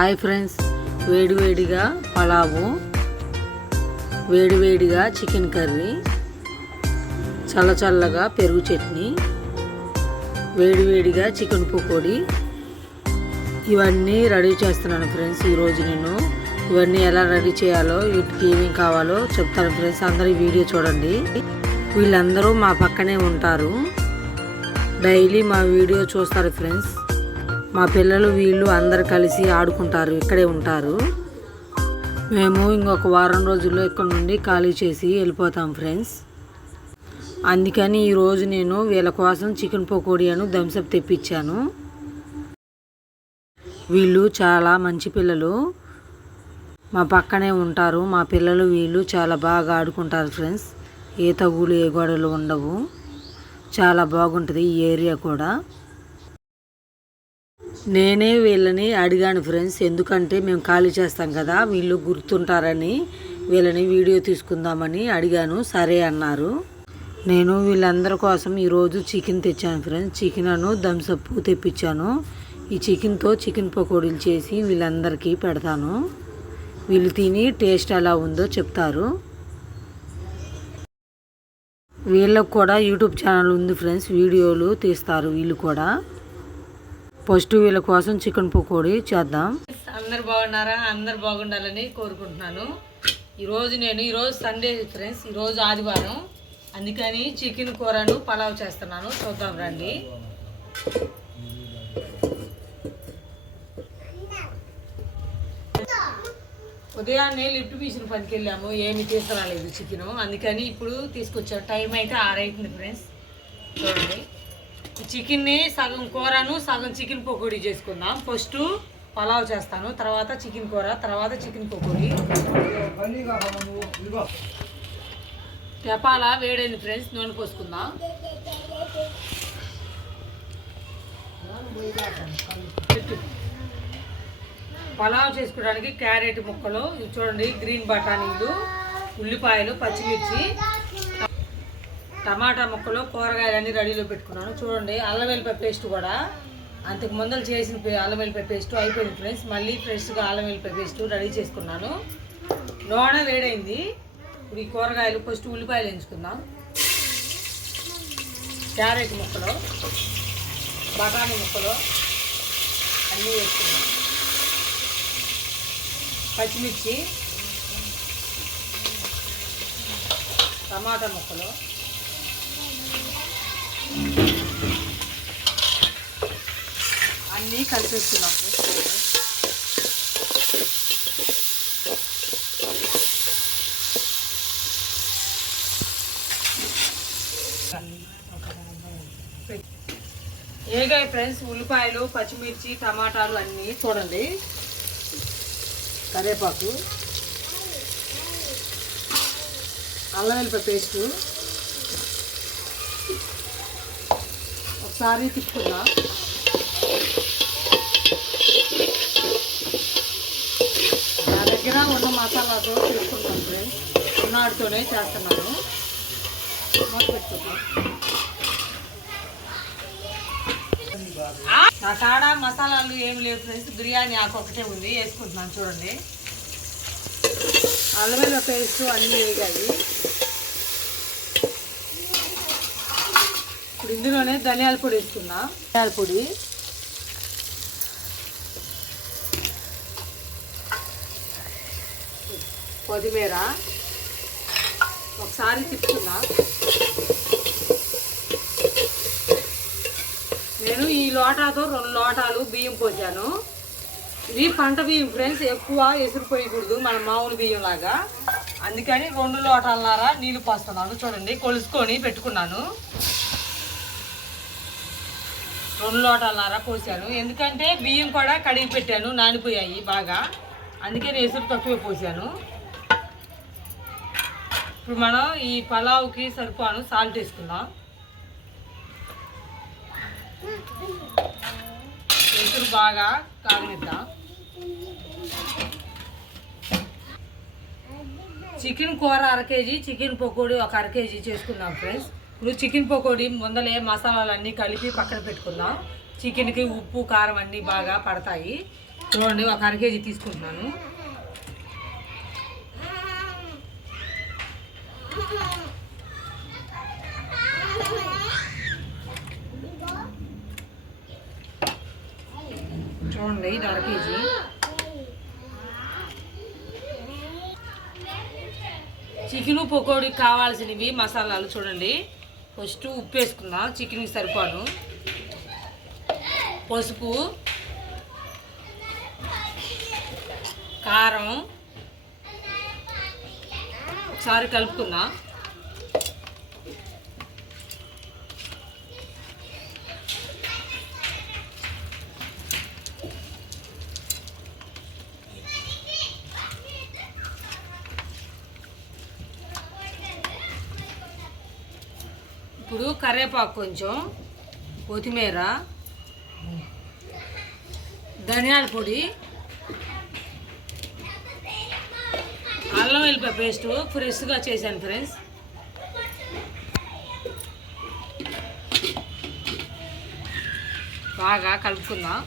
Hi friends, వేడివేడిగా పలావు, వేడివేడిగా chicken curry, చల్లచల్లగా పెరుగు చట్నీ, వేడివేడిగా చికెన్ పకోడీ ఇవన్నీ రెడీ చేస్తున్నాను ఫ్రెండ్స్. ఈరోజు నేను ఇవన్నీ ఎలా రెడీ చేయాలో, వీటికి ఏమేమి కావాలో చెప్తాను ఫ్రెండ్స్. అందరూ ఈ వీడియో చూడండి. వీళ్ళందరూ మా పక్కనే ఉంటారు, డైలీ మా వీడియో చూస్తారు ఫ్రెండ్స్. మా పిల్లలు వీళ్ళు అందరు కలిసి ఆడుకుంటారు, ఇక్కడే ఉంటారు. మేము ఇంకొక వారం రోజుల్లో ఇక్కడ నుండి ఖాళీ చేసి వెళ్ళిపోతాం ఫ్రెండ్స్. అందుకని ఈరోజు నేను వీళ్ళ కోసం చికెన్ పకోడీ అను థమ్స్అప్ తెప్పించాను. వీళ్ళు చాలా మంచి పిల్లలు, మా పక్కనే ఉంటారు. మా పిల్లలు వీళ్ళు చాలా బాగా ఆడుకుంటారు ఫ్రెండ్స్. ఏ తగులు ఏ గొడవలు ఉండవు, చాలా బాగుంటుంది ఈ ఏరియా కూడా. నేనే వీళ్ళని అడిగాను ఫ్రెండ్స్, ఎందుకంటే మేము ఖాళీ చేస్తాం కదా, వీళ్ళు గుర్తుంటారని వీళ్ళని వీడియో తీసుకుందామని అడిగాను. సరే అన్నారు. నేను వీళ్ళందరి కోసం ఈరోజు చికెన్ తెచ్చాను ఫ్రెండ్స్. చికెన్ అను థమ్స్అప్ తెప్పించాను. ఈ చికెన్తో చికెన్ పకోడీలు చేసి వీళ్ళందరికీ పెడతాను. వీళ్ళు తిని టేస్ట్ ఎలా ఉందో చెప్తారు. వీళ్ళకు కూడా యూట్యూబ్ ఛానల్ ఉంది ఫ్రెండ్స్, వీడియోలు తీస్తారు వీళ్ళు కూడా. ఫస్ట్ వీళ్ళ కోసం చికెన్ పకోడీ చేద్దాం. అందరు బాగున్నారా? అందరు బాగుండాలని కోరుకుంటున్నాను. ఈరోజు సండే ఫ్రెండ్స్, ఈరోజు ఆదివారం, అందుకని చికెన్ కూరను పలావ్ చేస్తున్నాను. చూద్దాం రండి. ఉదయాన్నే లిఫ్ట్ మిషన్ పనికి వెళ్ళాము, ఏమి తీసుకురాలేదు చికెను, అందుకని ఇప్పుడు తీసుకొచ్చాము. టైం అయితే 6 అవుతుంది ఫ్రెండ్స్. చూడండి, ఈ చికెన్ని సగం కూరను సగం చికెన్ పకోడీ చేసుకుందాం. ఫస్ట్ పలావ్ చేస్తాను, తర్వాత చికెన్ కూర, తర్వాత చికెన్ పకోడీ. తెపాల వేడైంది ఫ్రెండ్స్, నూనె పోసుకుందాం. పలావ్ చేసుకోవడానికి క్యారెట్ ముక్కలు చూడండి, గ్రీన్ బఠానీలు, ఉల్లిపాయలు, పచ్చిమిర్చి, టమాటా ముక్కలు, కూరగాయలన్నీ రెడీలో పెట్టుకున్నాను. చూడండి, అల్లం వెల్లిపాయ పేస్ట్ కూడా అంతకు ముందలు చేసిన అల్లం వెల్లిపాయ పేస్ట్ అయిపోయింది ఫ్రెండ్స్. మళ్ళీ ఫ్రెష్గా అల్లం వెల్లిపాయ పేస్ట్ రెడీ చేసుకున్నాను. నూనె వేడైంది. ఇప్పుడు ఈ కూరగాయలు ఫస్ట్ ఉల్లిపాయలు ఎంచుకుందాం. క్యారెట్ ముక్కలు, బఠానీ ముక్కలు అన్నీ వేసుకుందాం. పచ్చిమిర్చి, టమాటా ముక్కలు, అన్నీ కలిపేస్తున్నాం. ఏగాయ ఫ్రెండ్స్, ఉల్లిపాయలు, పచ్చిమిర్చి, టమాటాలు అన్నీ చూడండి, కరివేపాకు, అల్లం వెల్లిపాయ పేస్టు ఒకసారి తిప్పుకుందాం. నా దగ్గర ఉన్న మసాలాతో తీసుకుంటాం ఫ్రెండ్స్, ఉన్నాడితోనే చేస్తున్నాను. నా కాడ మసాలాలు ఏమి లేవు ఫ్రెండ్స్, బిర్యానీ ఆకు ఒకటే ఉంది, వేసుకుంటున్నాను. చూడండి, అల్లం వెల్లిపాయ పేస్ట్ అన్నీ వేగాయి. ఇప్పుడు ఇందులోనే ధనియాల పొడి వేసుకున్నా. ధనియాల పొడి, కొత్తిమీర ఒకసారి తిప్పుకున్నా. నేను ఈ లోటాతో 2 లోటాలు బియ్యం పోసాను. ఇది పంట బియ్యం ఫ్రెండ్స్, ఎక్కువ ఎసురు పోయకూడదు మన మామూలు బియ్యం లాగా, అందుకని 2 లోటాలన్నర నీళ్ళు పోస్తున్నాను. చూడండి, కొలుసుకొని పెట్టుకున్నాను. 2 లోటాలన్నర పోసాను, ఎందుకంటే బియ్యం కూడా కడిగి పెట్టాను, నానిపోయాయి బాగా, అందుకని ఎసురు తక్కువ పోసాను. ఇప్పుడు మనం ఈ పలావుకి సరిపోను సాల్ట్ వేసుకుందాం. ఎసురు బాగా కాగనిద్దాం. చికెన్ కూర 1/2 కేజీ, చికెన్ పకోడీ ఒక 1/2 కేజీ చేసుకున్నాం ఫ్రెండ్స్. ఇప్పుడు చికెన్ పకోడీ ముందలే మసాలాలన్నీ కలిపి పక్కన పెట్టుకుందాం. చికెన్కి ఉప్పు కారం అన్నీ బాగా పడతాయి. చూడండి, ఒక 1/2 కేజీ తీసుకుంటున్నాను. చూడండి, ఇది 1/2 కేజీ. చికెను పకోడీకి కావాల్సినవి మసాలాలు చూడండి. ఫస్ట్ ఉప్పు వేసుకుందాం, చికెన్కి సరిపోను. పసుపు, కారం ఒకసారి కలుపుకుందాం. ఇప్పుడు కరివేపాకు కొంచెం, కొత్తిమీర, ధనియాల పొడి, అల్లం వెల్లిపాయ పేస్ట్ ఫ్రెష్గా చేశాను ఫ్రెండ్స్. బాగా కలుపుకుందాం.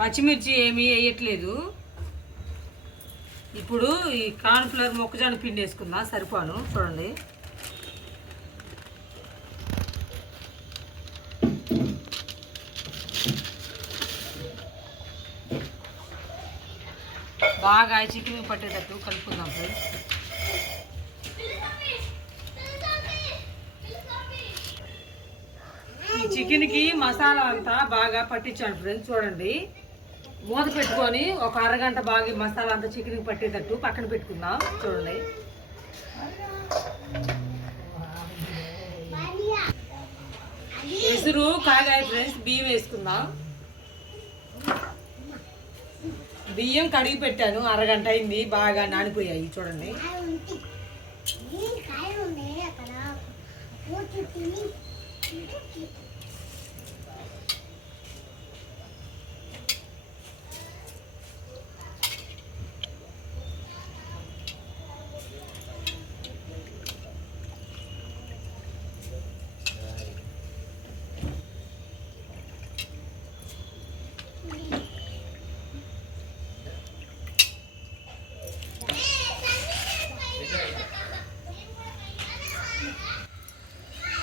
పచ్చిమిర్చి ఏమీ వేయట్లేదు. ఇప్పుడు ఈ కార్న్ఫ్లవర్ మొక్కజొన్న పిండి వేసుకుందాం, సరిపోను. చూడండి, బాగా చికెన్ పట్టేటట్టు కలుపుకుందాం ఫ్రెండ్స్. ఈ చికెన్కి మసాలా అంతా బాగా పట్టించాను ఫ్రెండ్స్. చూడండి, మూత పెట్టుకొని ఒక అరగంట బాగా మసాలా అంతా చికెన్కి పట్టేటట్టు పక్కన పెట్టుకుందాం. చూడండి, ఎసురు కాగాయ ఫ్రెండ్స్. బియ్యం వేసుకుందాం. బియ్యం కడిగి పెట్టాను, అరగంట అయింది, బాగా నానిపోయాయి. చూడండి,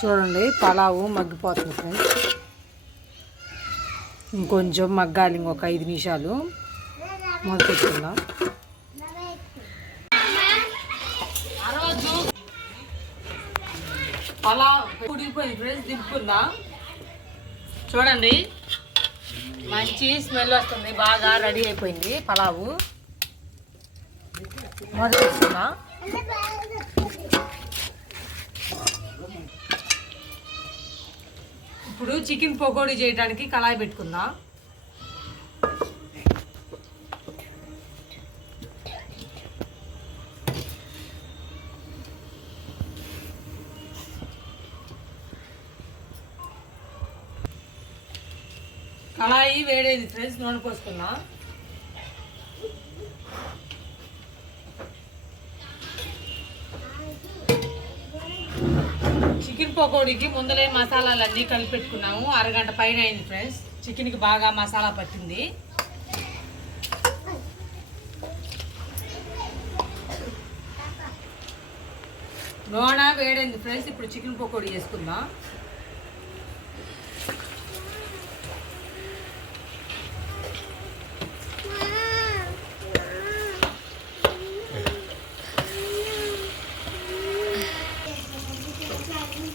చూడండి, పలావు మగ్గిపోతుంది ఫ్రెండ్స్. ఇంకొంచెం మగ్గాలి, ఇంకొక 5 నిమిషాలు మూత పెట్టుకుందాం. పలావ్ ఉడికిపోయింది ఫ్రెండ్స్, దింపుకుందాం. చూడండి, మంచి స్మెల్ వస్తుంది, బాగా రెడీ అయిపోయింది పలావు. మూత పెట్టుకుందాం. ఇప్పుడు చికెన్ పకోడీ చేయడానికి కళాయి పెట్టుకుందాం. కళాయి వేడైంది ఫ్రెండ్స్, నూనె పోసుకుందాం. చికెన్ పకోడీకి ముందలే మసాలాలన్నీ కలిపి పెట్టుకున్నాము. అరగంట పైన అయింది ఫ్రెండ్స్. చికెన్కి బాగా మసాలా పట్టింది. నూనె వేడైంది ఫ్రెండ్స్. ఇప్పుడు చికెన్ పకోడీ వేసుకుందాం.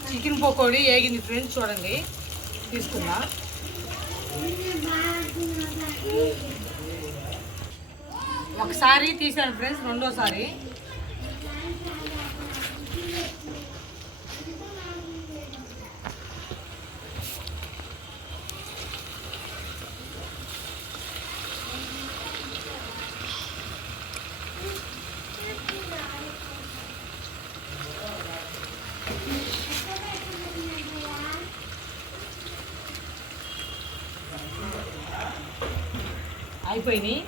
చికెన్ పకోడీ వేగింది ఫ్రెండ్స్. చూడండి, తీసుకుందా. ఒకసారి తీసాను ఫ్రెండ్స్, రెండోసారి. వేగిపోయినాయి.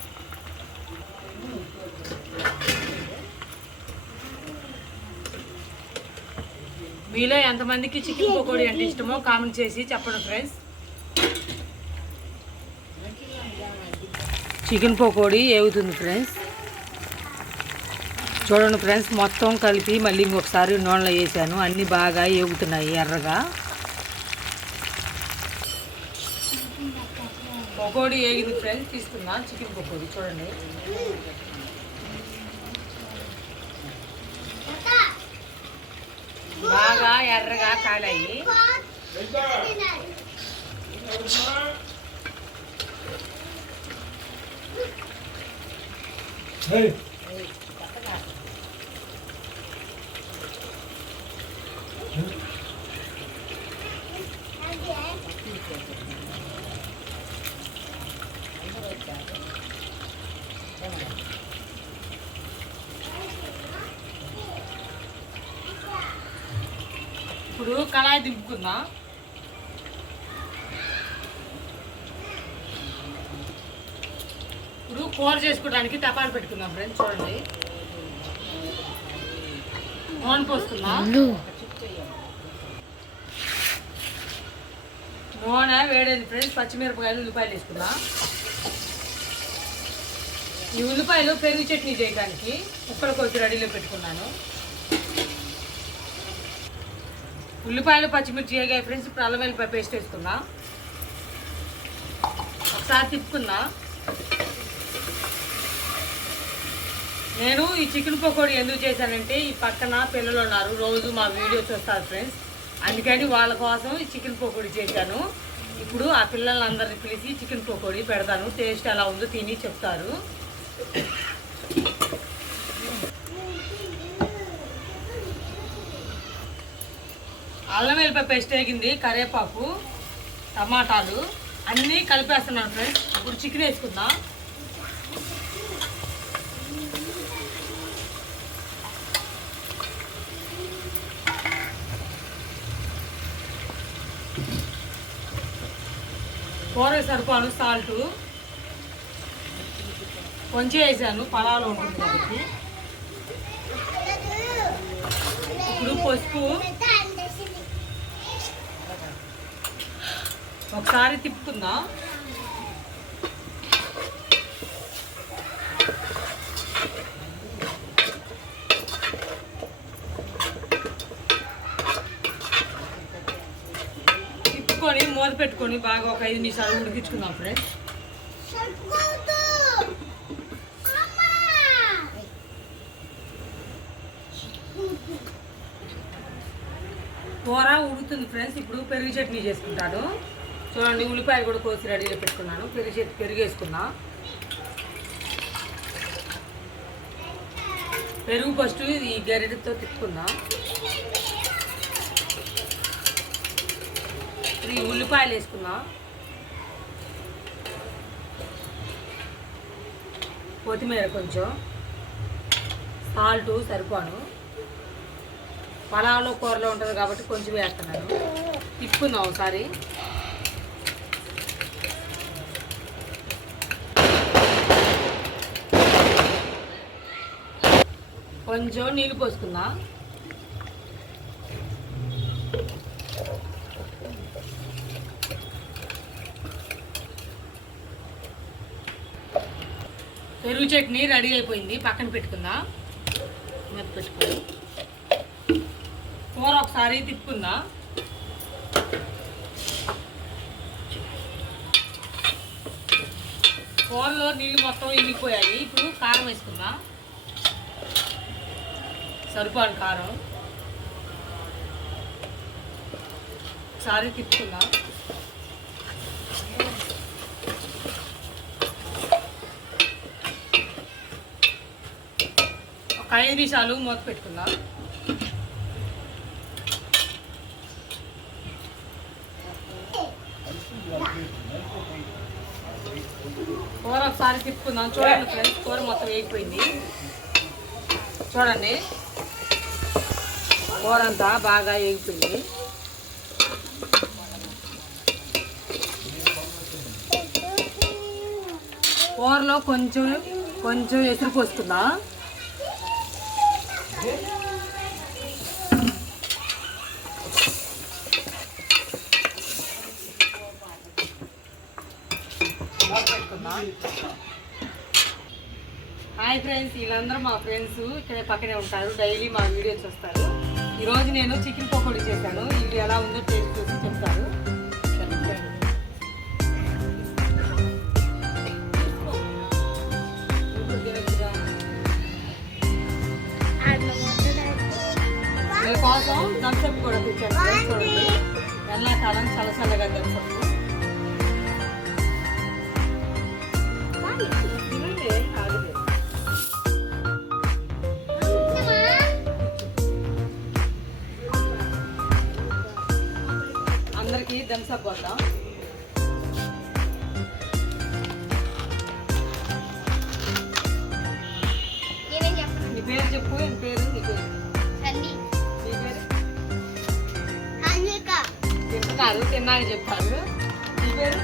మీలో ఎంతమందికి చికెన్ పకోడీ అంటే ఇష్టమో కామెంట్ చేసి చెప్పండి ఫ్రెండ్స్. చికెన్ పకోడీ ఏగుతుంది ఫ్రెండ్స్. చూడండి ఫ్రెండ్స్, మొత్తం కలిపి మళ్ళీ ఇంకొకసారి నూనెలో వేసాను. అన్నీ బాగా ఏగుతున్నాయి ఎర్రగా. పకోడీ ఏగింది ఫ్రెండ్స్. తీసుకున్నా చికెన్ పకోడీ. చూడండి బాగా ఎర్రగా కాలాయి. ఇప్పుడు కళాయి దింపుకుందాం. ఇప్పుడు కూర చేసుకోవడానికి తపాలు పెట్టుకుందాం ఫ్రెండ్స్. చూడండి నూనె పోసుకుందాం. నూనె వేడేది ఫ్రెండ్స్. పచ్చిమిరపకాయలు, ఉల్లిపాయలు వేసుకుందాం. ఈ ఉల్లిపాయలు పెరుగు చట్నీ చేయడానికి ముక్కలు కొద్ది రెడీలో పెట్టుకున్నాను. ఉల్లిపాయలు, పచ్చిమిర్చి వేగాయి ఫ్రెండ్స్. ఇప్పుడు అల్లం వెల్లిపాయ పేస్ట్ వేసుకుందాం. ఒకసారి తిప్పుకుందాం. నేను ఈ చికెన్ పకోడీ ఎందుకు చేశానంటే, ఈ పక్కన పిల్లలు ఉన్నారు, రోజు మా వీడియో చూస్తారు ఫ్రెండ్స్. అందుకని వాళ్ళ కోసం ఈ చికెన్ పకోడీ చేశాను. ఇప్పుడు ఆ పిల్లలందరినీ పిలిచి చికెన్ పకోడీ పెడతాను. టేస్ట్ ఎలా ఉందో తిని చెప్తారు. అల్లం వెల్లిపాయ పేస్ట్ వేగింది. కరివేపాకు, టమాటాలు అన్నీ కలిపేస్తున్నాను ఫ్రెండ్స్. ఇప్పుడు చికెన్ వేసుకుందాం. కూర సరిపోను సాల్ట్ కొంచెం వేసాను, పలాలో ఉంటుంది కాబట్టి. ఇప్పుడు పసుపు ఒకసారి తిప్పుకుందాం. తిప్పుకొని మూత పెట్టుకొని బాగా ఒక 5 నిమిషాలు ఉడికించుకుందాం ఫ్రెండ్స్. కూర ఉడుకుతుంది ఫ్రెండ్స్. ఇప్పుడు పెరుగు చట్నీ చేసుకుంటాను. చూడండి ఉల్లిపాయలు కూడా కోసి రెడీలో పెట్టుకున్నాను. పెరుగు వేసుకున్నా. పెరుగు ఫస్ట్ ఈ గరిటెతో తిప్పుకుందాం. ఈ ఉల్లిపాయలు వేసుకుందాం. కొత్తిమీర కొంచెం, సాల్ట్ సరిపోను. పలావులో కూరలో ఉంటుంది కాబట్టి కొంచెం వేస్తున్నాను. తిప్పుకుందాం ఒకసారి. కొంచెం నీళ్ళు పోసుకుందాం. పెరుగు చట్నీ రెడీ అయిపోయింది. పక్కన పెట్టుకుందాం. మెత్త పెట్టుకుని కూర ఒకసారి తిప్పుకుందాం. కూరలో నీళ్ళు మొత్తం ఇంగిపోయాయి. ఇప్పుడు కారం వేసుకుందాం. సరిపోను కారం. ఒకసారి తిప్పుకుందాం. ఒక 5 నిమిషాలు మూత పెట్టుకుందాం. కూర ఒకసారి తిప్పుకుందాం. చూడండి ఫ్రెండ్స్, కూర మొత్తం వేగిపోయింది. చూడండి కూర అంతా బాగా వేగిపోయింది. కూర కూరలో కొంచెం కొంచెం ఎసురు పోసుకుందా. హాయ్ ఫ్రెండ్స్, వీళ్ళందరూ మా ఫ్రెండ్స్ ఇక్కడే పక్కనే ఉంటారు, డైలీ మా వీడియో చూస్తారు. ఈరోజు నేను చికెన్ పకోడీ చేశాను. ఇది ఎలా ఉందో టేస్ట్ చూసి చెప్తారు. వీళ్ళ కోసం థమ్స్అప్ కూడా తెచ్చాను. చూడండి, ఎండాకాలం చల్లచల్లగా థమ్స్అప్. అందరికి థమ్స్అప్ పోతాం. నీ పేరు చెప్పు. నీ పేరు తింటున్నారు, తిన్నాక చెప్తారు. నీ పేరు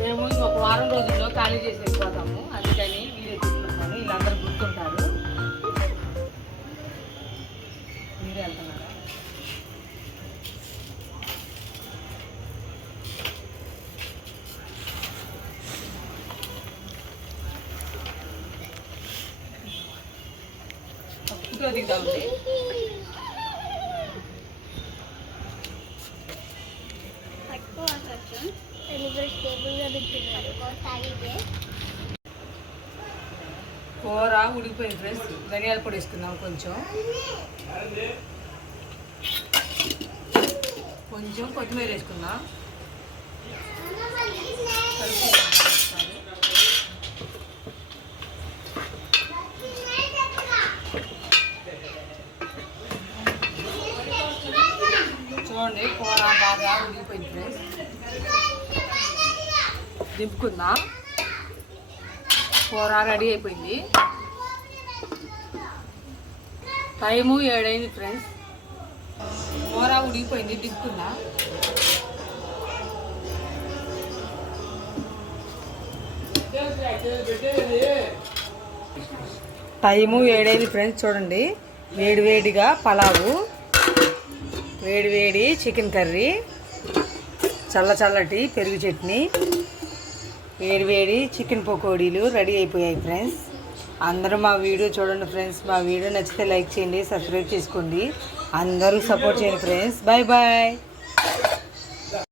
మేము ఇంకొక వారం రోజుల్లో ఖాళీ చేసి వెళ్ళిపోతాము. అందుకని వీడియో తీసుకుంటాను. వీళ్ళందరూ గుర్తుంటారు. మీరే వెళ్తున్నారా? ఫోటో దిగుతామండి. కూర ఉడికిపోయింది ఫ్రెండ్స్. ధనియాల పొడి వేసుకుందాం. కొంచెం కొత్తిమీర వేసుకుందాం. చూడండి, కూర బాగా ఉడికిపోయింది ఫ్రెండ్స్. దింపుకుందాం. కూర రెడీ అయిపోయింది. టైము 7 అయింది ఫ్రెండ్స్. కూర ఉడికిపోయింది, దింపుకుందా. టైము 7 అయింది ఫ్రెండ్స్. చూడండి, వేడివేడిగా పలావు, వేడివేడి చికెన్ కర్రీ, చల్లటి పెరుగు చట్నీ, వేడివేడి చికెన్ పకోడీలు రెడీ అయిపోయాయి ఫ్రెండ్స్. అందరూ మా వీడియో చూడండి ఫ్రెండ్స్. మా వీడియో నచ్చితే లైక్ చేయండి, సబ్స్క్రైబ్ చేసుకోండి. అందరూ సపోర్ట్ చేయండి ఫ్రెండ్స్. Bye bye.